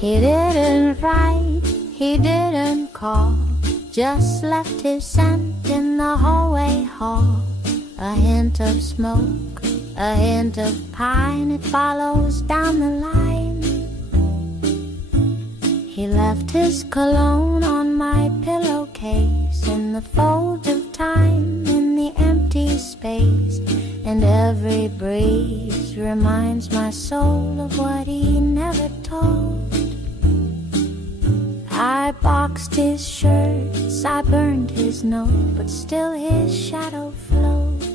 He didn't write, he didn't call, just left his scent in the hallway hall. A hint of smoke, a hint of pine, it follows down the line. He left his cologne on my pillowcase, in the folds of time, in the empty space. And every breeze reminds my soul of what he never told. I boxed his shirts, I burned his note, but still his shadow flows.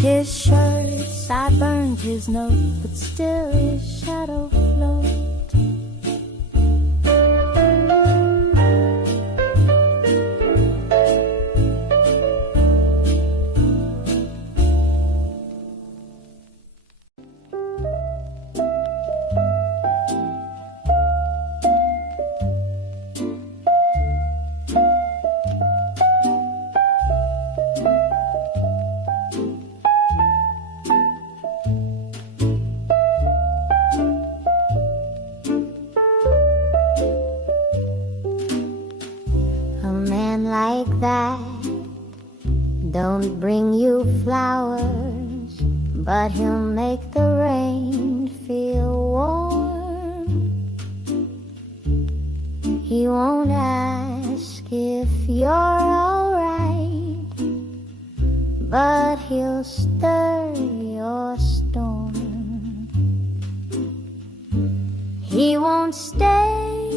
His shirts, I burned his note, but still his shadow flows. Like that don't bring you flowers, but he'll make the rain feel warm. He won't ask if you're alright, but he'll stir your storm. He won't stay,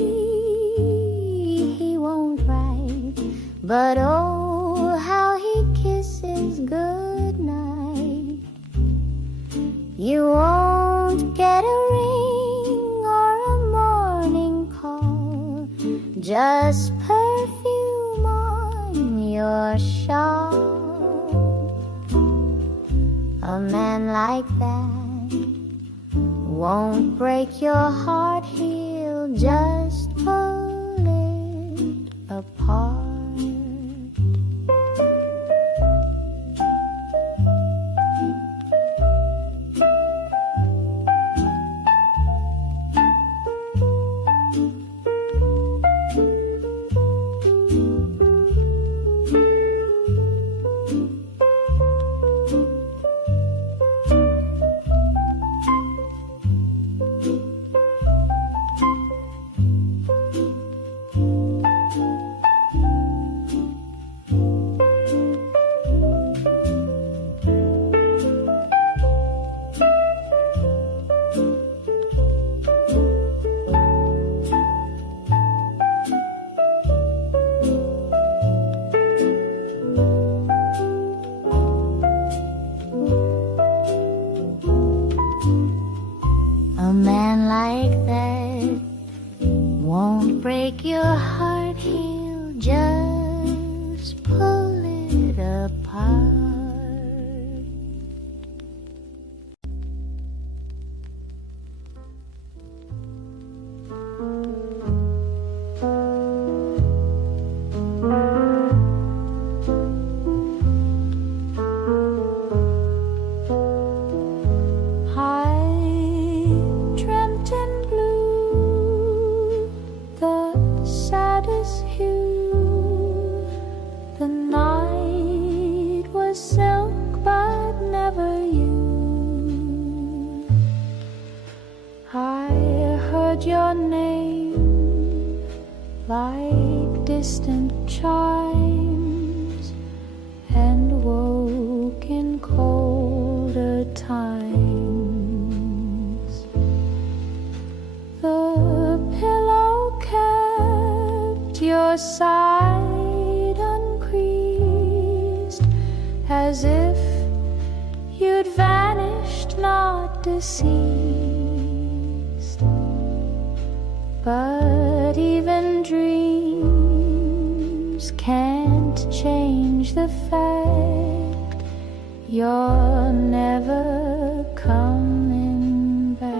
he won't write, but oh, how he kisses goodnight. You won't get a ring or a morning call, just perfume on your shawl. A man like that won't break your heart, he'll just pull it apart. A man like that won't break your heart, he'll just pull it apart. Like distant chimes, and woke in colder times. The pillow kept your side uncreased, as if you'd vanished not deceased, but even dreams can't change the fact you're never coming back.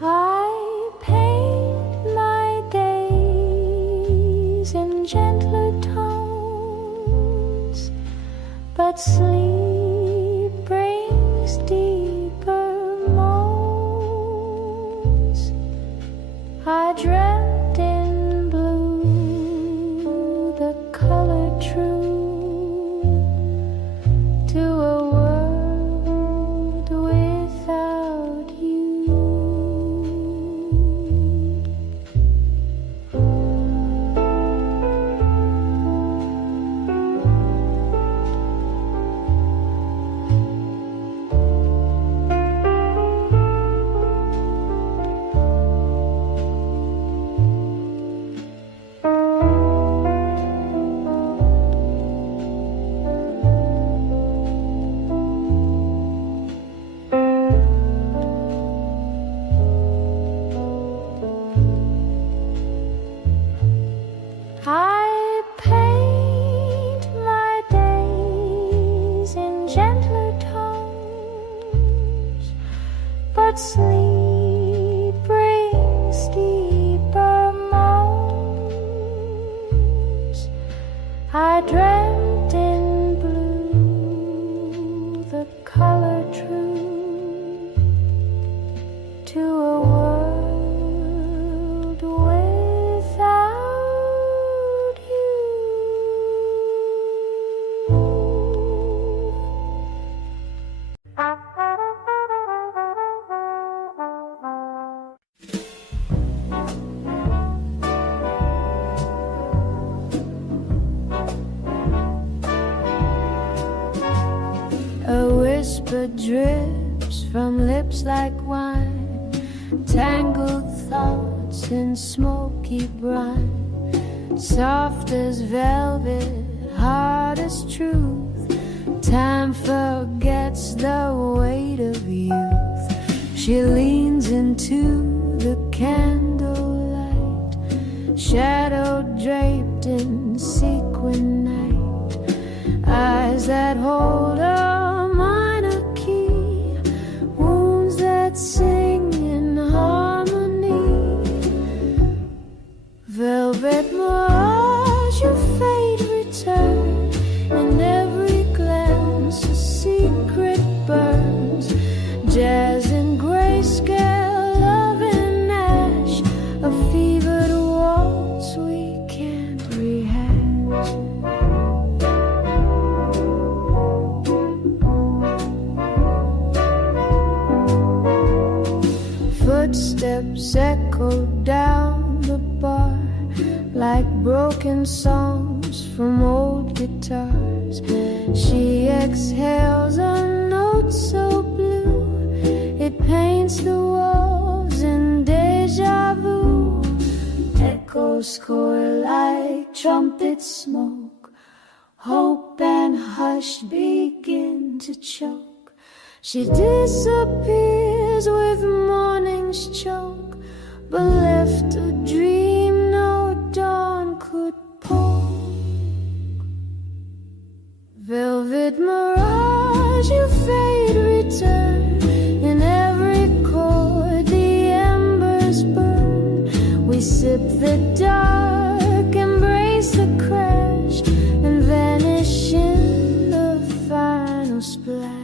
I paint my days in gentler tones, but sleep brings deeper moans. I dreamt in blue, the color true to a world without you. I paint my days in gentler tones, but sleep brings deeper moans. I dreamt in blue, the color true to a world without you. A whisper drips from lips like wine, tangled thoughts in smoky brine, soft as velvet, hard as truth. Time forgets the weight of youth. She leans into the candlelight, shadow draped in sequin night, eyes that hold a minor key, wounds that sing in harmony. Velvet mirage, your fate return, in every glance a secret burns. Jazz and grayscale, love and ash, a fevered waltz we can't rehash. Footsteps echo down the bar like broken songs from old guitars. She exhales a note so blue, it paints the walls in deja vu. Echoes score like trumpet smoke, hope and hush begin to choke. She disappears with morning's choke, but left a dream no dawn could poke. Velvet mirage, you fade return, in every chord the embers burn. We sip the dark, embrace the crash, and vanish in the final splash.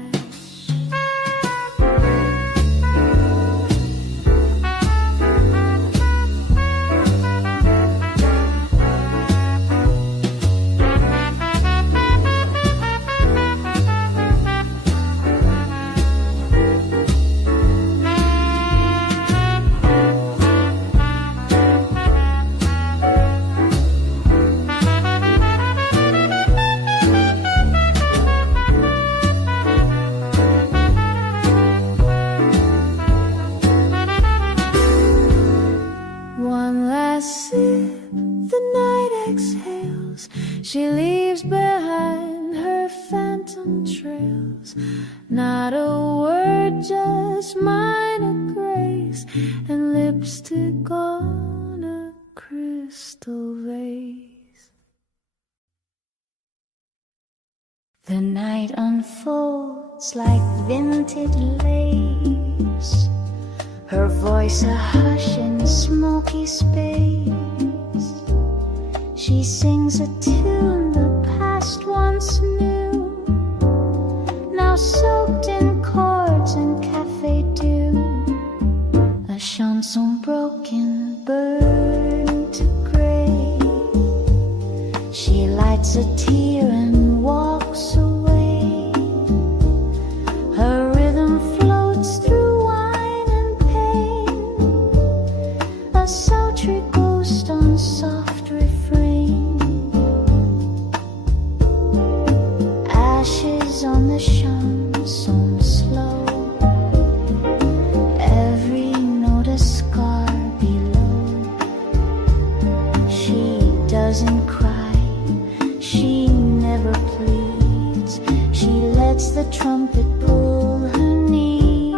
trails. Not a word, just minor grace and lipstick on a crystal vase. The night unfolds like vintage lace, her voice a hush in smoky space. She sings a tune the past once knew, now soaked in chords and cafe dew. A chanson broken, burned to gray. She lights a tear and walks away. Her rhythm floats through wine and pain, a sultry ghost on soft refrain. Ashes on the chanson slow, every note a scar below. She doesn't cry, she never pleads, she lets the trumpet pull her needs.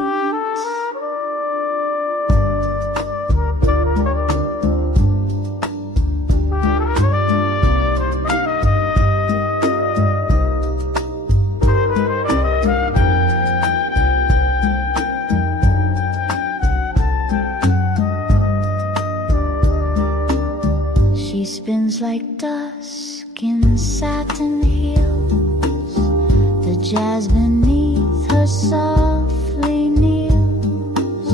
She spins like dusk in satin heels, the jazz beneath her softly kneels,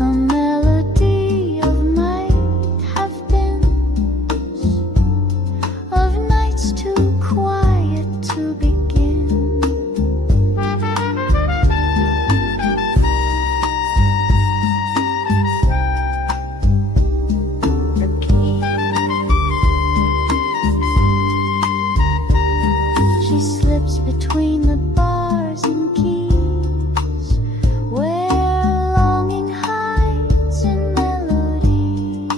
a melody of might have beens, of nights too quiet to begin. The key. She slips between the bars and keys, where longing hides in melodies.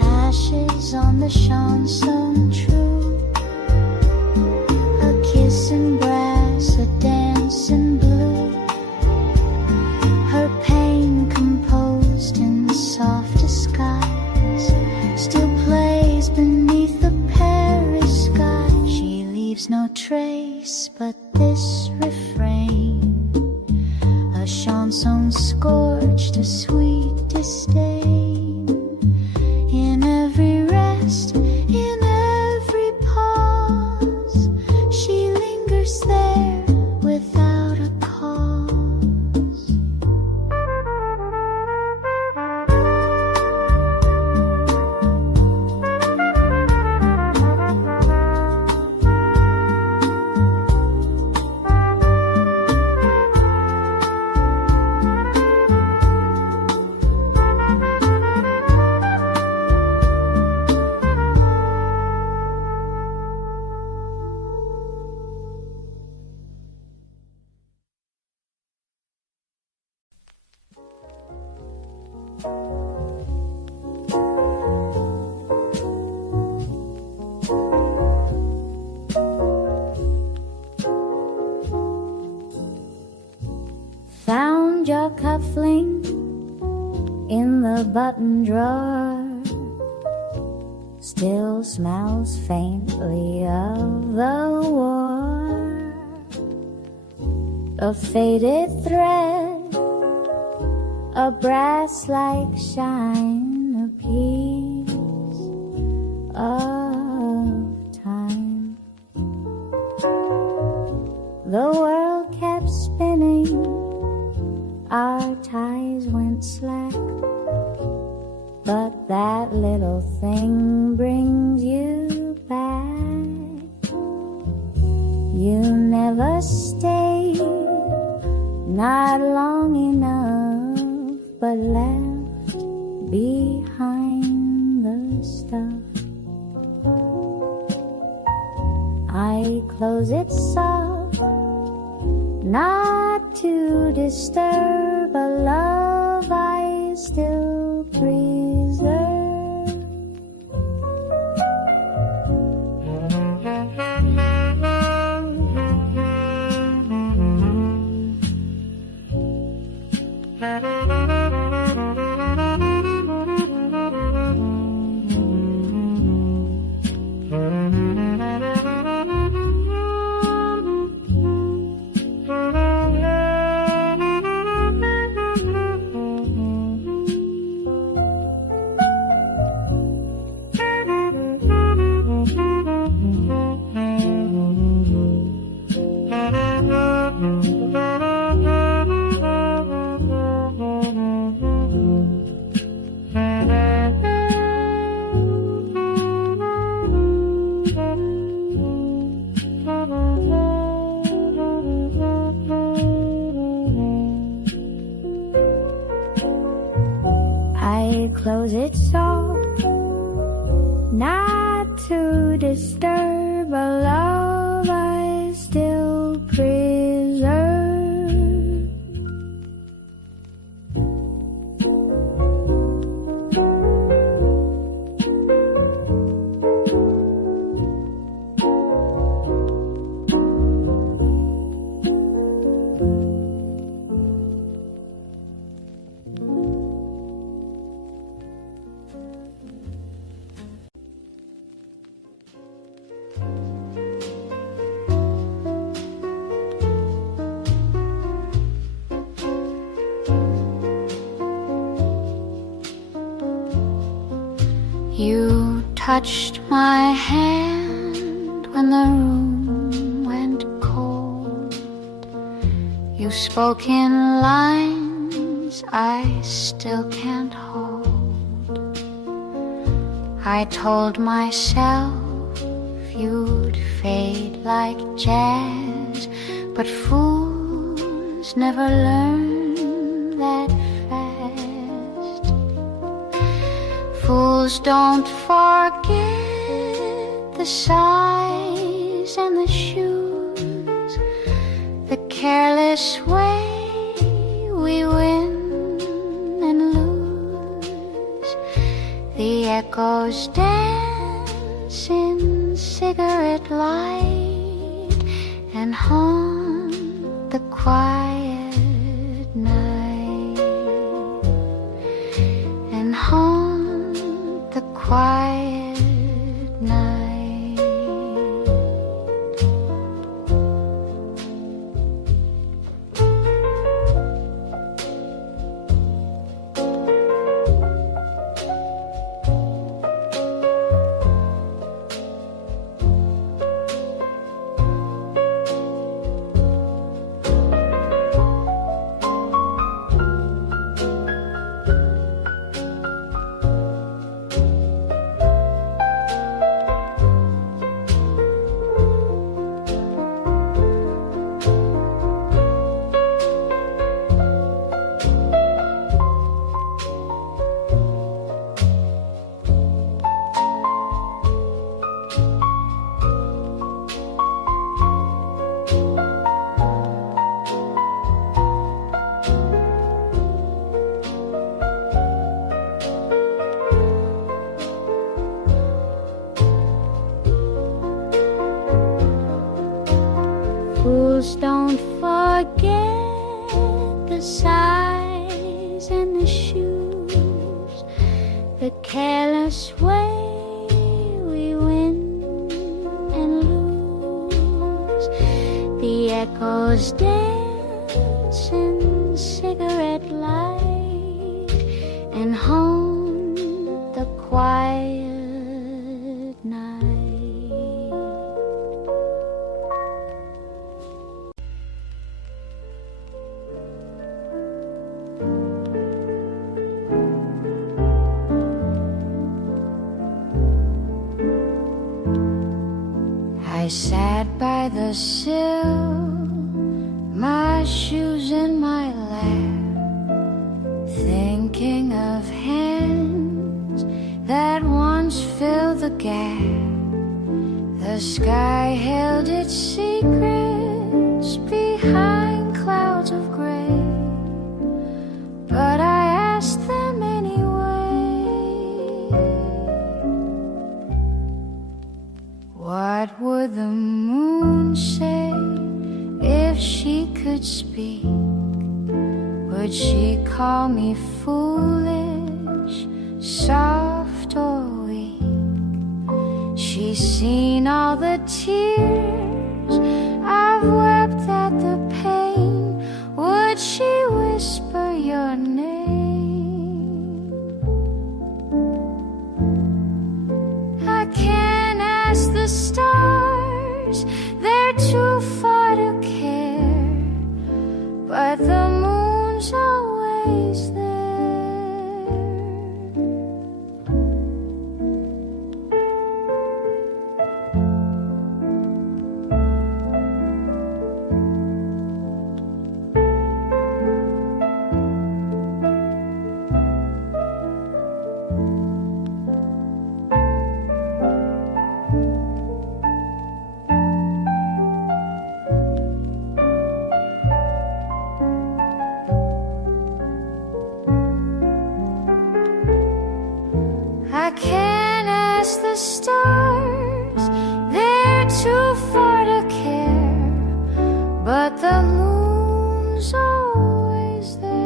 Ashes on the chanson true, a kiss in brass, a dance in blue. Her pain composed in softest skies still plays beneath the Paris sky. She leaves no trace but this refrain, a chanson scorched, a sweet disdain. In every rest, in every pause, she lingers there without a cause. Found your cufflink in the button drawer, still smells faintly of the war. A faded thread, a brass-like shine, a piece of time. The world kept spinning, our ties went slack, but that little thing brings you back. You never stayed, not long enough, but left behind the stuff. I close it soft, not to disturb a love I still preserve. close it soft, not to disturb a love I still preserve. You touched my hand when the room went cold. You spoke in lines I still can't hold. I told myself you'd fade like jazz, but fools never learn that fast. Fools don't forget the size and the shoes, the careless way we win and lose. The echoes dance in cigarette light and haunt the quiet night, and haunt the quiet night. Fools don't forget the size and the shoes, the careless way we win and lose. The echoes dance in cigarette light and haunt the quiet night. I sat by the sill, my shoes in my lap, thinking of hands that once filled the gap. The sky held its secrets behind clouds of gray, but I asked them anyway. What would the moon say if she could speak? Would she call me foolish, soft or weak? She's seen all the tears I've wept at the pain. Would she whisper your name? I can't ask the stars, they're too far to care, but the moon's always there. but the moon's always there.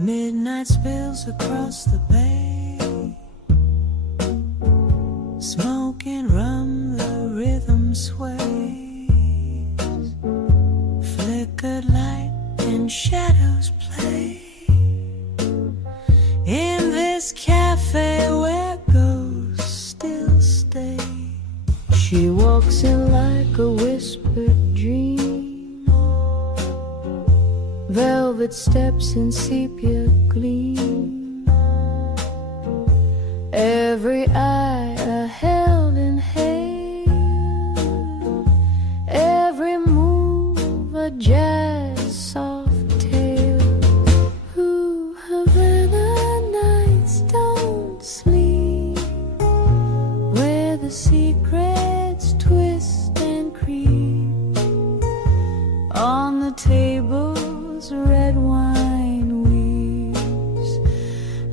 Midnight spills across the bay, smoking rum, the rhythm sways. Flickered light and shadows play in this cafe where ghosts still stay. She walks in like a whispered dream, velvet steps in sepia gleam, every eye a held in hail, every move a jazz soft tale. Ooh, Havana nights don't sleep, where the secrets twist and creep on the table. Red wine weaves,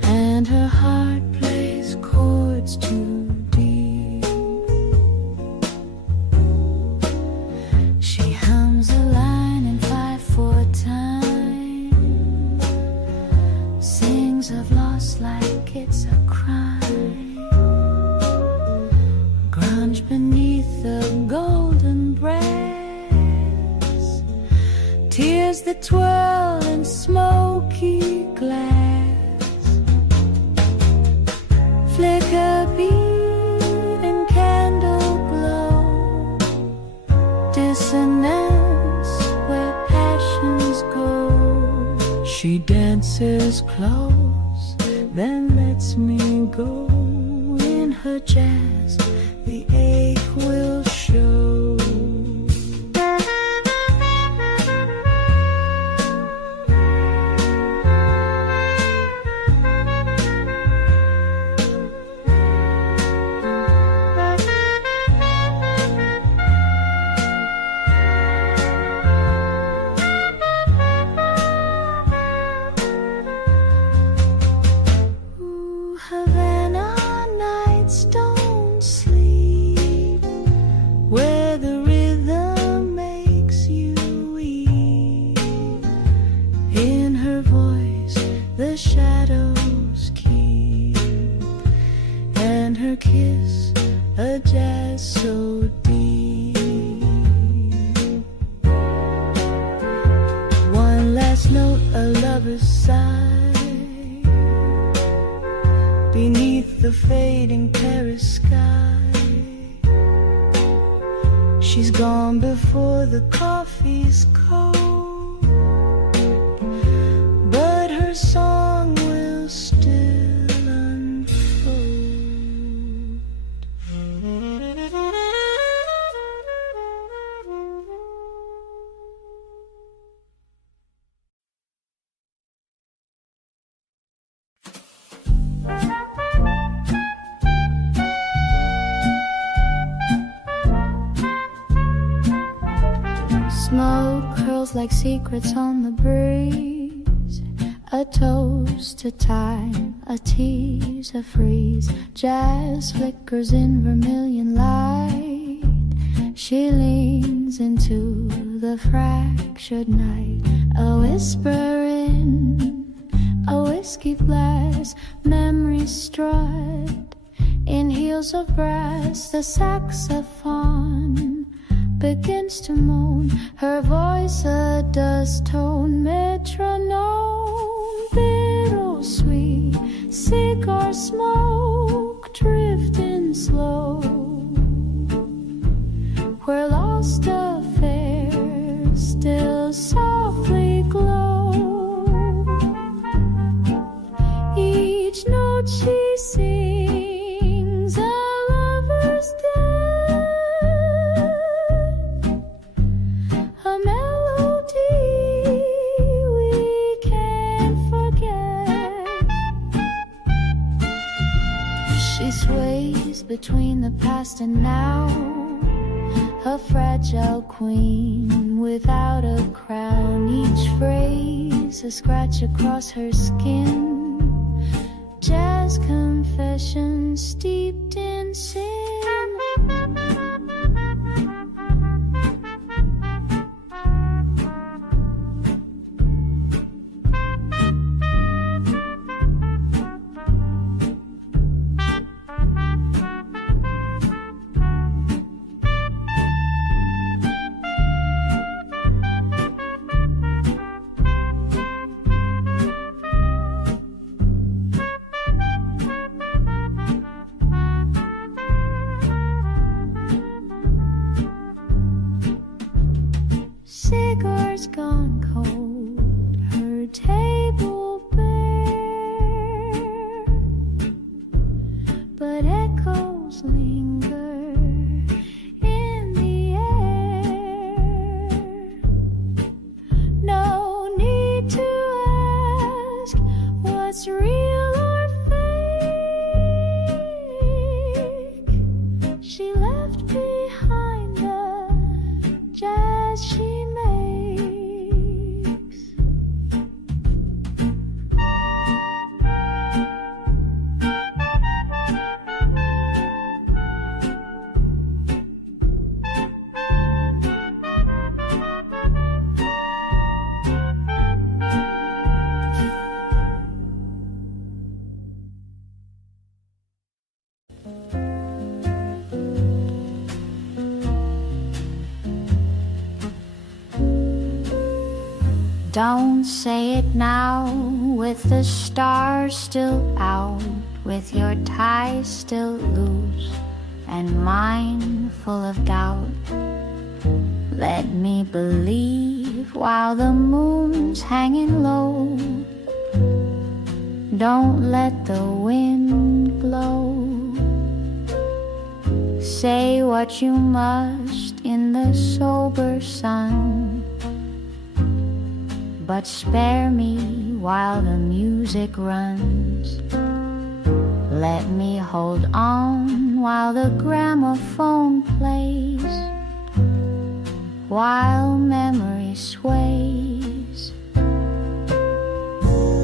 and her heart plays chords too deep. She hums a line in 5/4 time, sings of loss like it's a crime. Grunge beneath the golden brass, tears that twirl in smoky glass, flicker beat and candle glow, dissonance where passions go. She dances close, then lets me go. In her jazz, the ache will show. Kiss a jazz so deep. One last note, a lover's sigh, beneath the fading Paris sky. She's gone before the coffee's cold, but her song will still smoke curls like secrets on the breeze, a toast to time, a tease, a freeze. Jazz flickers in vermilion light. She leans into the fractured night, a whisper in a whiskey glass. Memories strut in heels of brass. The saxophone begins to moan, her voice a dust tone metronome. Bittersweet cigar smoke drifting slow, where lost affairs still softly glow. Each note she sings a lover's death, a melody we can't forget. between the past and now, a fragile queen without a crown. Each phrase a scratch across her skin, jazz confessions steeped in sin. Cigars gone cold, her table bare, but echoes linger in the air. No need to ask what's real or fake. She left behind the jazz she Don't say it now, with the stars still out, with your tie still loose, and mine full of doubt. Let me believe while the moon's hanging low. Don't let the wind blow. Say what you must in the sober sun, but spare me while the music runs. Let me hold on while the gramophone plays, while memory sways.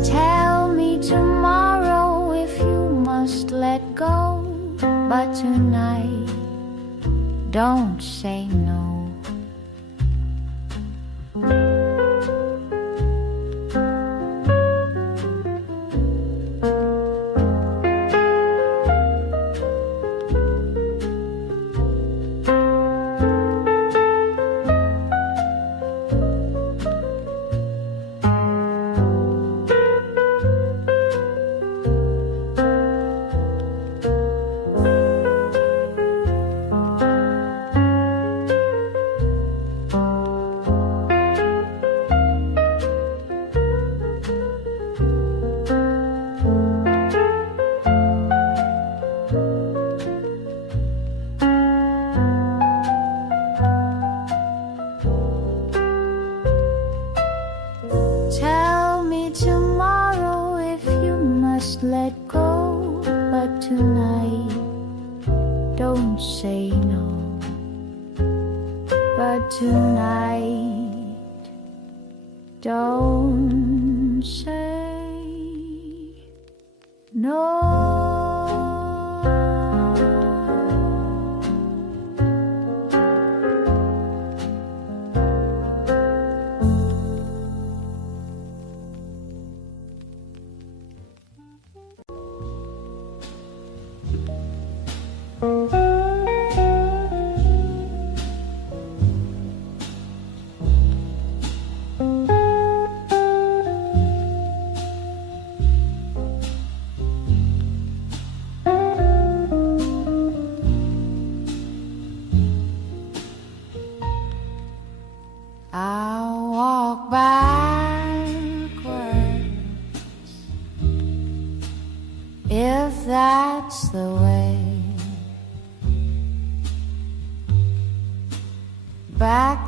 Tell me tomorrow if you must let go, but tonight don't say no.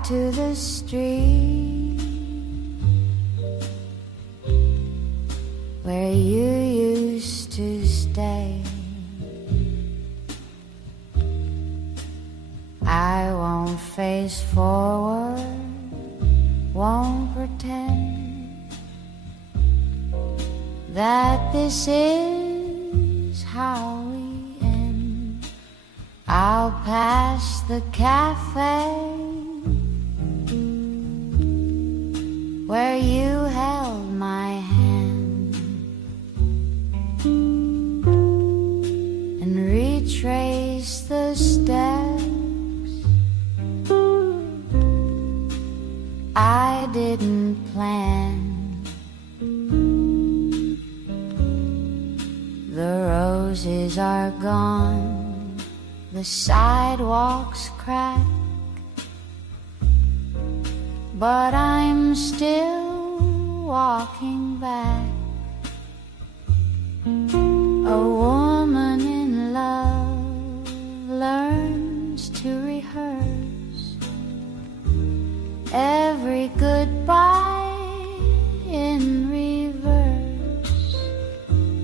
To the street where you used to stay, that this is how we end. I'll pass the cafe where you held my hand and retrace the steps I didn't plan. The roses are gone, the sidewalks crack, but I'm still walking back. A woman in love learns to rehearse every goodbye in reverse.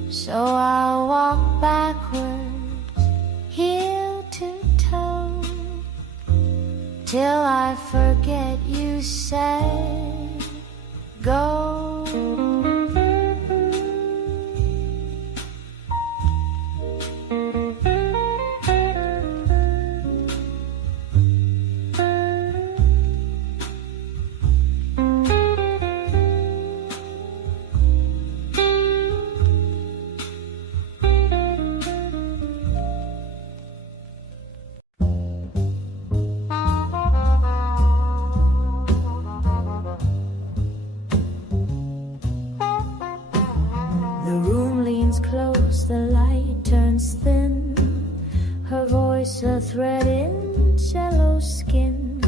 So I'll walk backwards, heel to toe, till I forget you said go. Close, the light turns thin, her voice a thread in cello skin.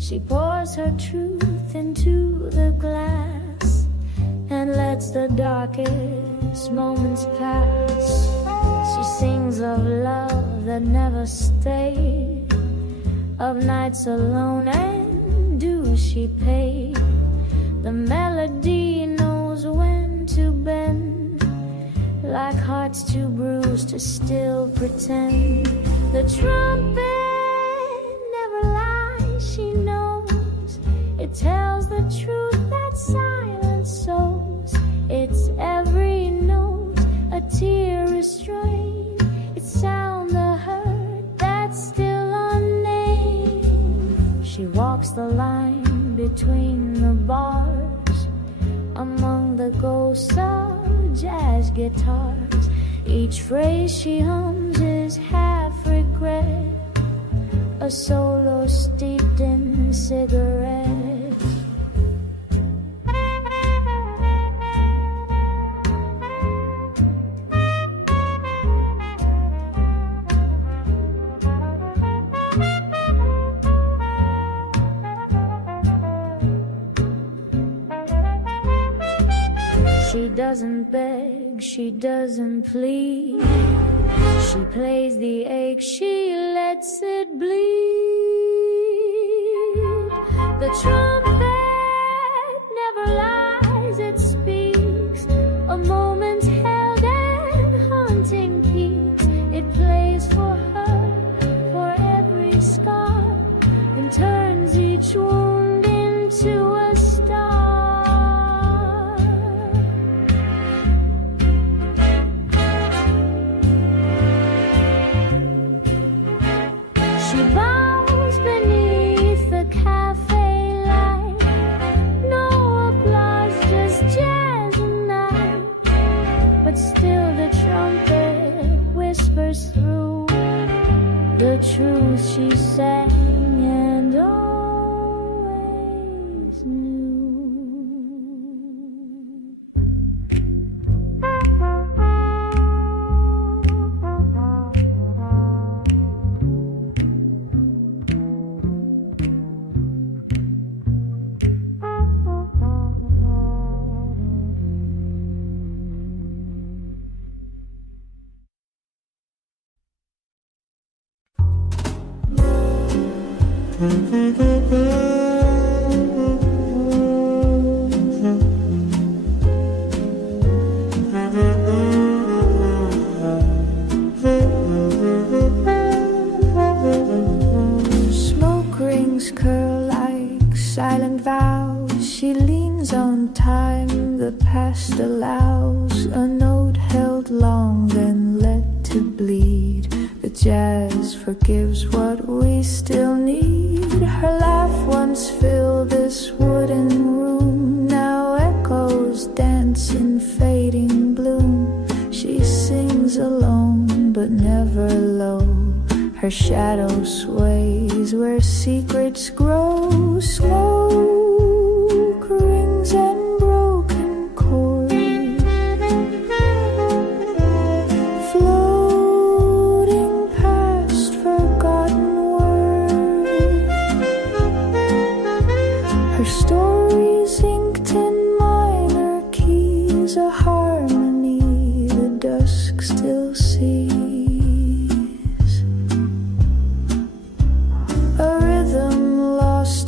She pours her truth into the glass and lets the darkest moments pass. She sings of love that never stayed, of nights alone and dues she paid. The melody knows when to bend, like hearts too bruised to still pretend. The trumpet never lies, she knows. It tells the truth that silence sows. It's every note, a tear restrained. It's sound the hurt that's still unnamed. She walks the line between the bars, among the ghosts of jazz guitars. Each phrase she hums is half regret, a solo steeped in cigarettes. She doesn't beg, she doesn't plead. She plays the ache, she lets it bleed. The trumpet never lies, it speaks a moment held and haunting peaks. It plays for her, for every scar, and turns each wound into a star. Through the truth she sang and always knew. Smoke rings curl like silent vows. She leans on time, the past allows a note held long, then let to bleed. The jazz forgives what we still need. Her laugh once filled this wooden room, now echoes dance in fading bloom. She sings alone, but never low. Her shadow sways where secrets grow. Smoke rings and broken chords, floating past forgotten words. Her stories inked in minor keys, a harmony the dusk still sees.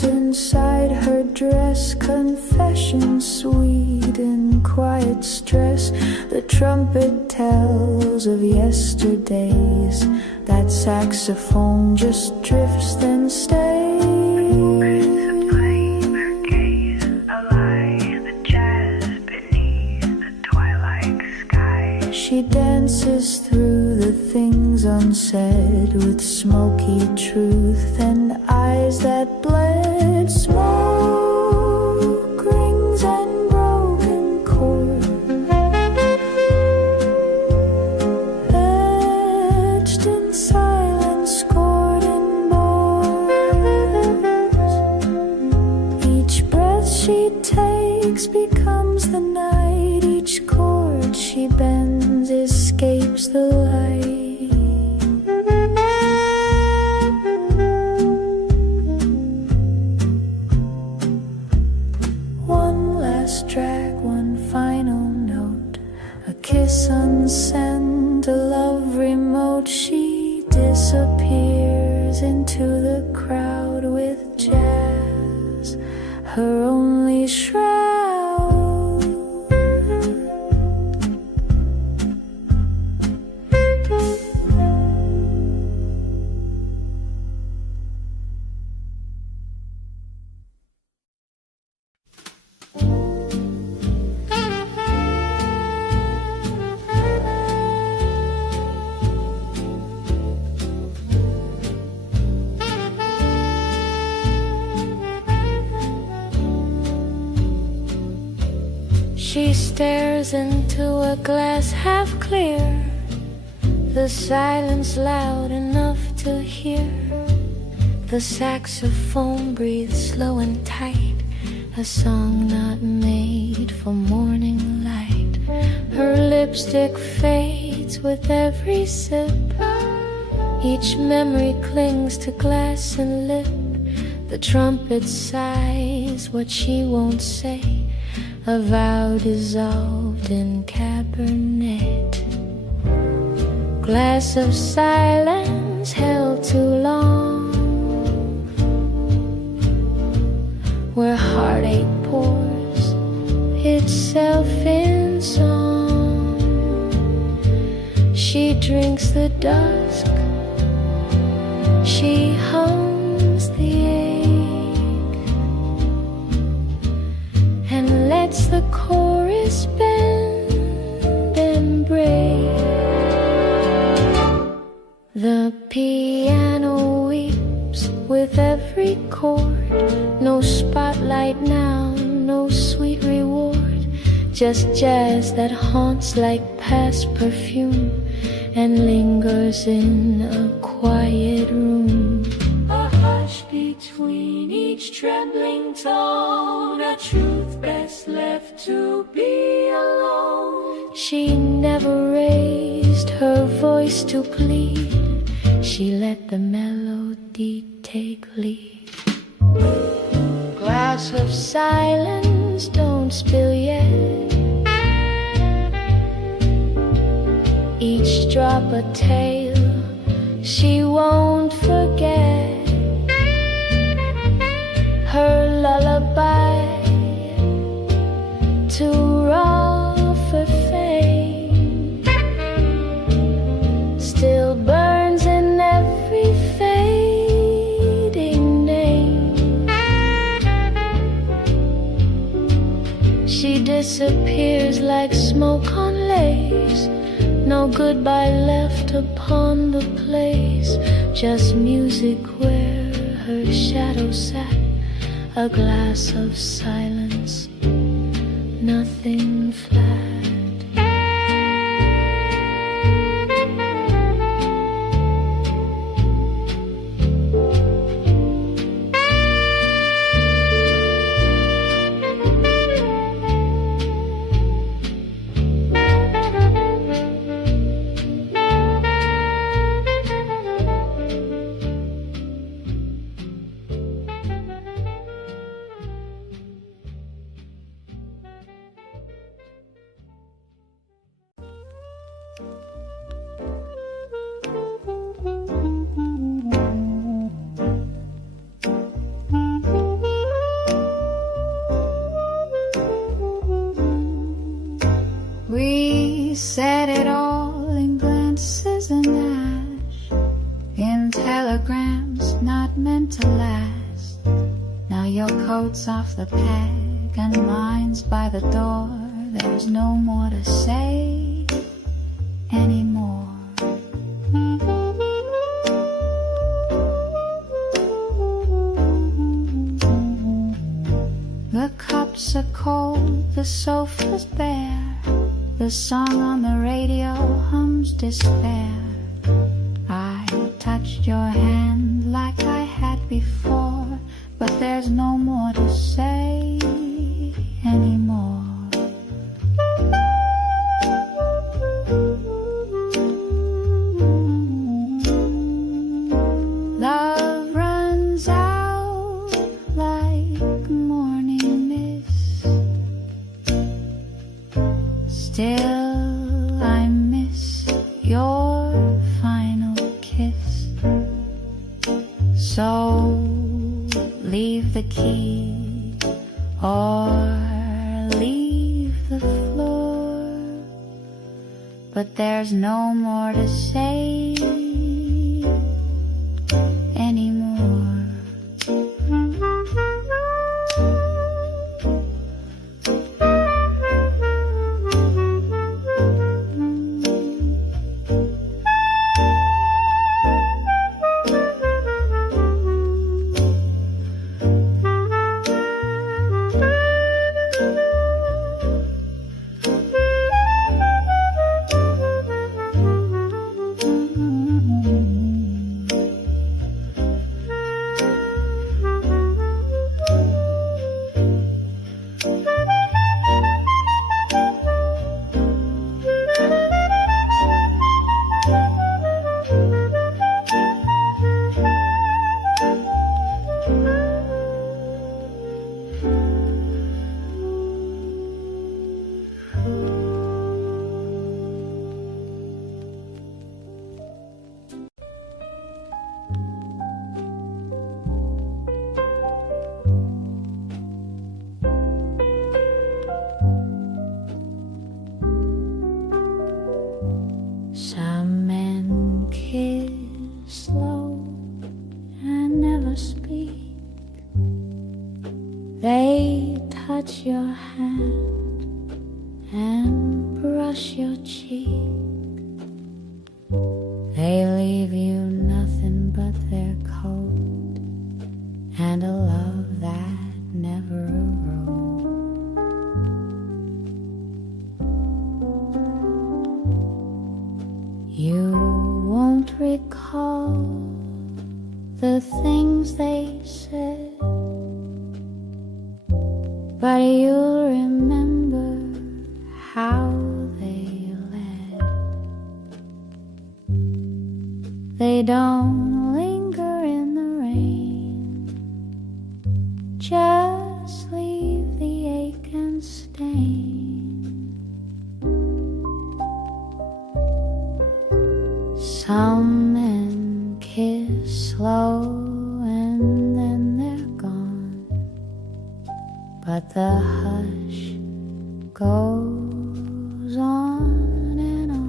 Inside her dress, confession sweet in quiet stress. The trumpet tells of yesterdays. That saxophone just drifts then stays. Prints of flame, her gaze, a lie, the jazz beneath the twilight sky. She dances through the things unsaid with smoky truth and eyes that bled. Smoke rings and broken chords, etched in silence, scored in boards. Each breath she takes becomes the night. Each chord she bends escapes the light. Unsent, a love remote, she disappears into the crowd with jazz, her only shroud. She stares into a glass half clear, the silence loud enough to hear. The saxophone breathes slow and tight, a song not made for morning light. Her lipstick fades with every sip, each memory clings to glass and lip. The trumpet sighs what she won't say, a vow dissolved in cabernet. Glass of silence held too long, where heartache pours itself in song. She drinks the dusk, she hums the ache, and lets the chorus bend and break. The piano weeps with every chord, no spotlight now, no sweet reward, just jazz that haunts like past perfume and lingers in a quiet room. A hush between each trembling tone, a truth best left to be alone. She never raised her voice to plead, she let the melody take lead. Glass of silence, don't spill yet, each drop a tale she won't forget. Her lullaby, too raw for fame, still burns in every fading name. She disappears like smoke on lace, no goodbye left upon the place, just music where her shadow sat, a glass of silence, nothing flat. We said it all in glances and ash, in telegrams not meant to last. Now your coat's off the peg and mine's by the door. There's no more to say anymore. The cups are cold, the sofa's bare, the song on the radio hums despair. I touched your hand like I had before, but there's no more to say anymore. Love runs out like morning mist. Still I miss your final kiss. So leave the key or leave the floor, but there's no more to say anymore. Some men kiss slow and never speak. They touch your hand and brush your cheek. They leave you nothing but their coat and a love that never wrote. You won't recall the things they said, but you'll remember how they led. They don't linger in the rain, just leave the ache and stain. Some men kiss slow and then they're gone, but the hush goes on and on.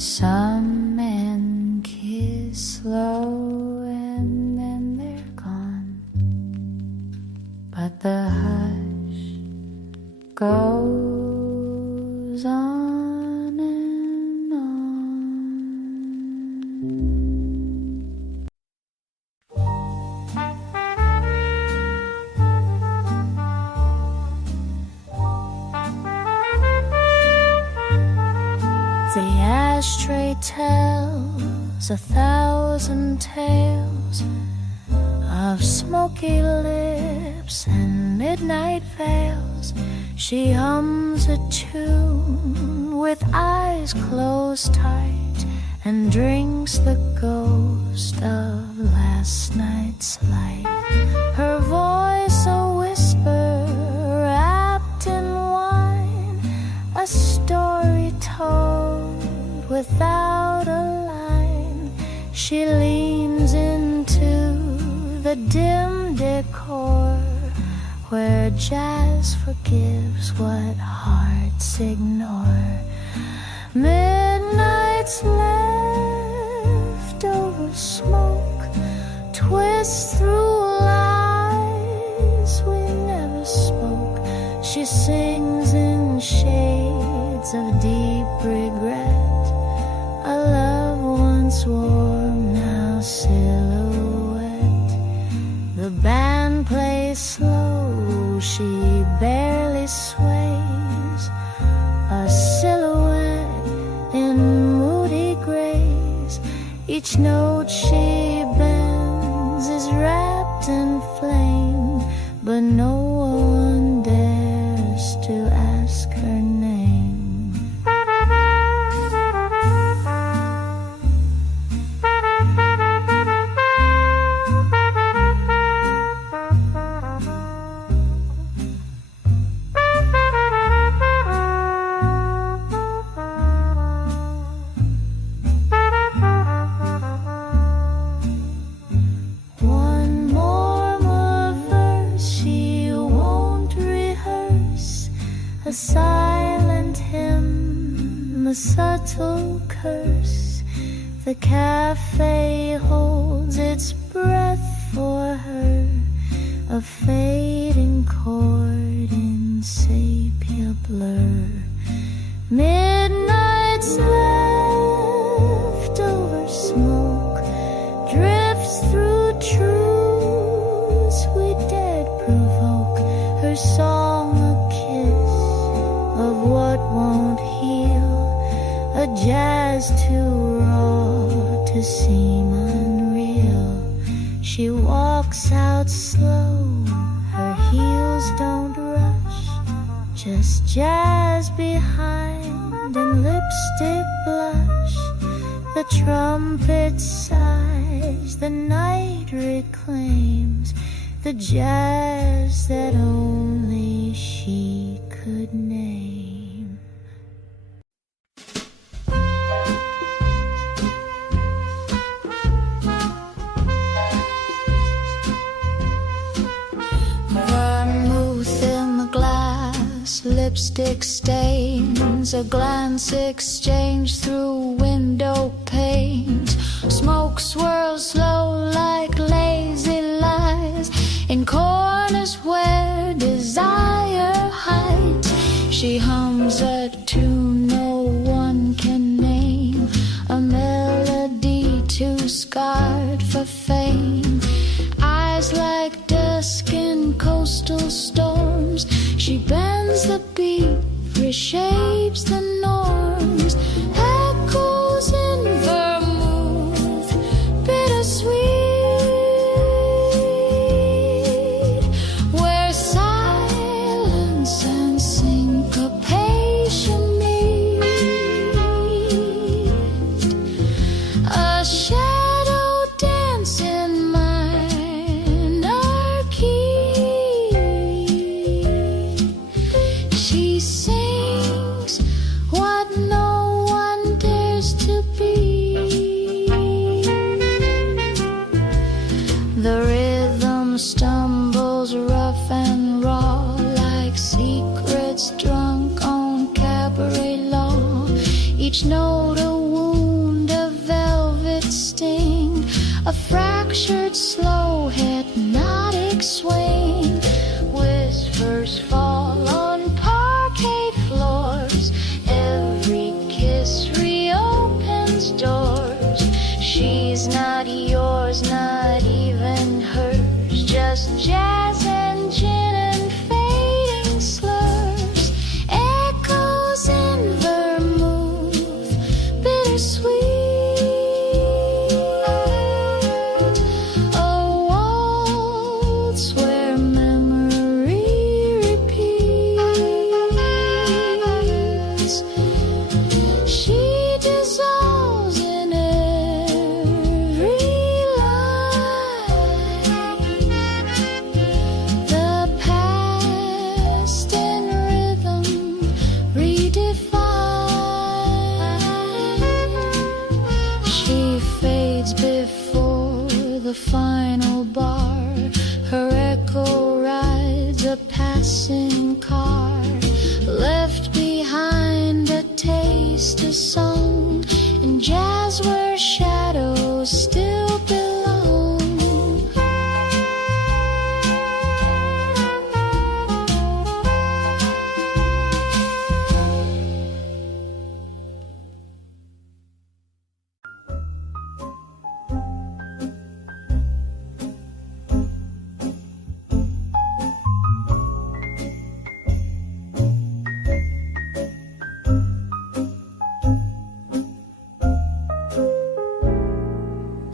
Some men kiss slow and then they're gone, but the hush goes on and on. The ashtray tells 1,000 tales of smoky lips and midnight veils. She hums a tune with eyes closed tight and drinks the ghost of last night's light. Her voice a whisper wrapped in wine, a story told without a line. She leans into the dim decor where jazz forgives what hearts ignore. Midnight's leftover smoke twists through lies we never spoke. She sings in shades of deep regret, a love once warm, now silhouette. The band plays slow, she barely sways, a silhouette in moody grays. Each note she bends is wrapped in flame, but no one dares to ask her name. A silent hymn, a subtle curse. The cafe holds its breath for her, a fading chord in sepia blur. Midnight's leftover smoke drifts through truths we dared provoke. Her song a kiss of what won't heal, a jazz too raw to seem unreal. She walks out slow, her heels don't rush, just jazz behind and lipstick blush. The trumpet sighs, the night reclaims the jazz that only she could name. Vermouth in the glass, lipstick stains, a glance exchanged through window panes. Smoke swirls slow like lazy lies in corners where desire hides. She hums a tune no one can name, a melody too scarred for fame. Eyes like dusk in coastal storms, she bends the beat, reshapes the norms. Echoes in vermouth, bittersweet, where silence and syncopation meet. A shadow dance in minor key. She sings what no one dares to be. The rhythm stumbles rough and raw, like secrets drunk on cabaret law. Each note a wound pictured slow hypnotic swing. Whispers fall on parquet floors. Every kiss reopens doors. She's not yours, not even hers. Just jazz and gin and fading slurs. Echoes in vermouth, bittersweet. A waltz where memory repeats. She dissolves in every line. The past in rhythm redefined. She fades before the final bar. Her echo rides a passing car. Left behind a taste of song and jazz where shadows still belong.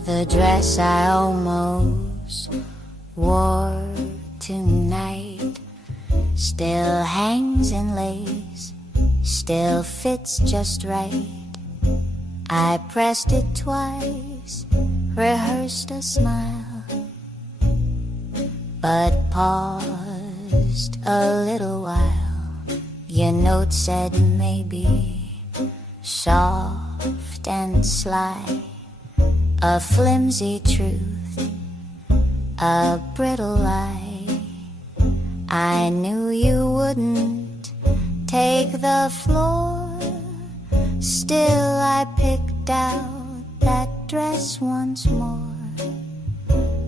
The dress I almost wore tonight still hangs in lace, still fits just right. I pressed it twice, rehearsed a smile, but paused a little while. Your note said maybe, soft and sly, a flimsy truth, a brittle lie. I knew you wouldn't take the floor. Still I picked out that dress once more.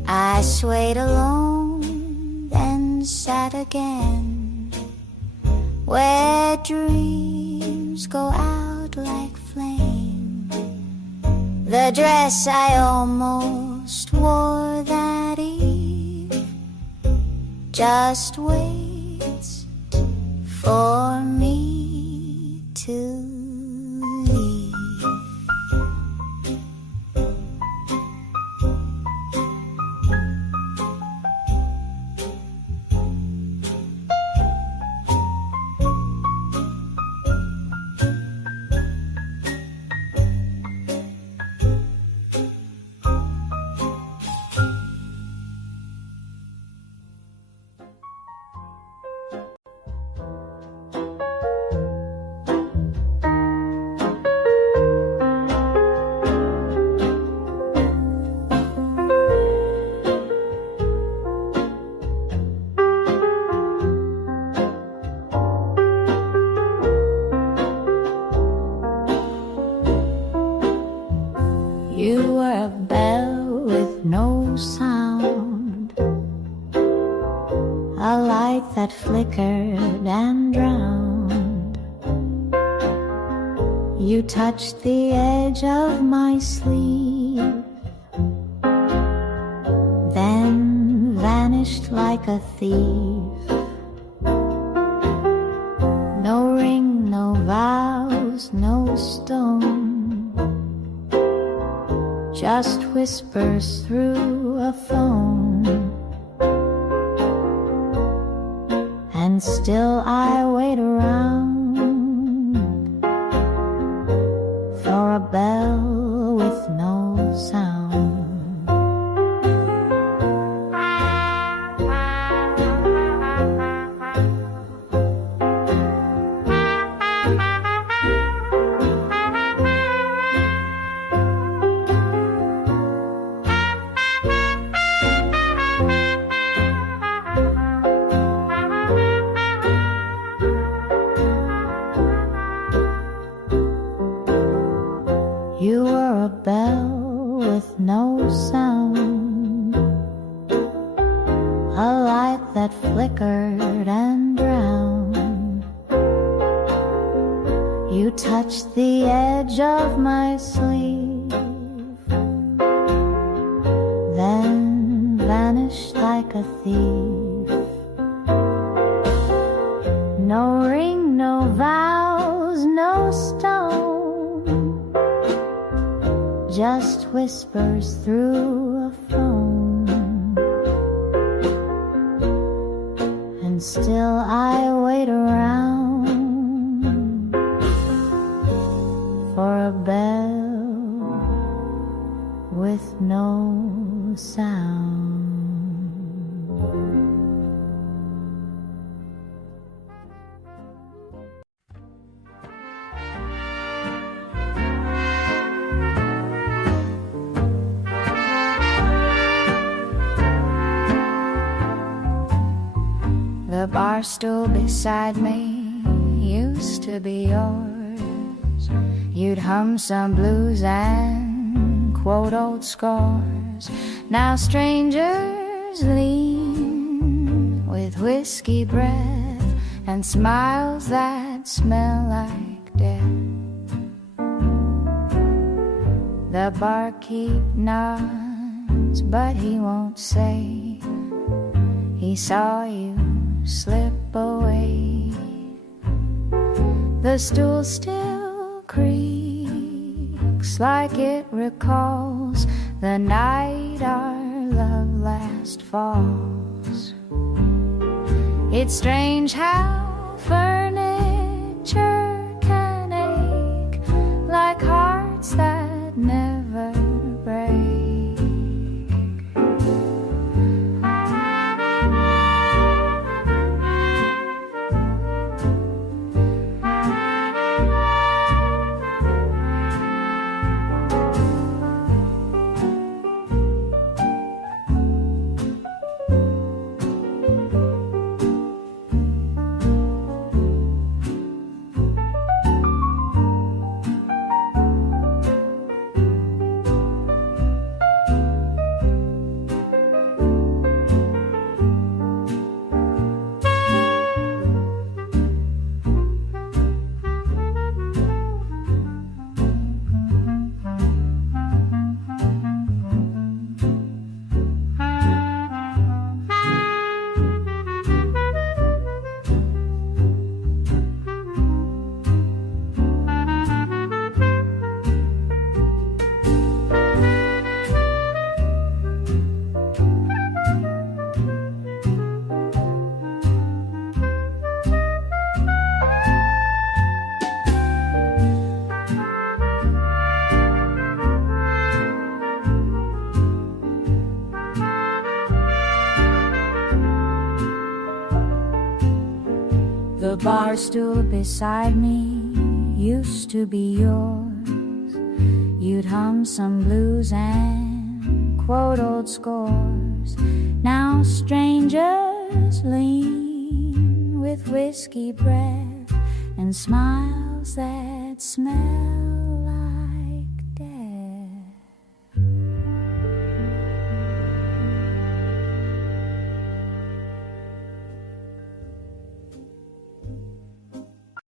I swayed alone, then sat again, where dreams go out like flame. The dress I almost wore that eve just waits for me to leave. You were a bell with no sound, a light that flickered and drowned. You touched the edge of my sleeve, then vanished like a thief. No ring, no vows, no stone, just whispers through a phone. And still I wait around for a bell with no sound. touched the edge of my sleeve, then vanished like a thief. No ring, no vows, no stone, just whispers through a phone. And still I wait around for a bell with no sound. The bar stool beside me used to be yours. You'd hum some blues and quote old scores. Now strangers lean with whiskey breath and smiles that smell like death. The barkeep nods, but he won't say he saw you slip away. The stool still creaks like it recalls the night our love last falls. It's strange how furniture can ache like hearts that never break. The bar stool beside me used to be yours. You'd hum some blues and quote old scores. Now strangers lean with whiskey breath and smiles that smell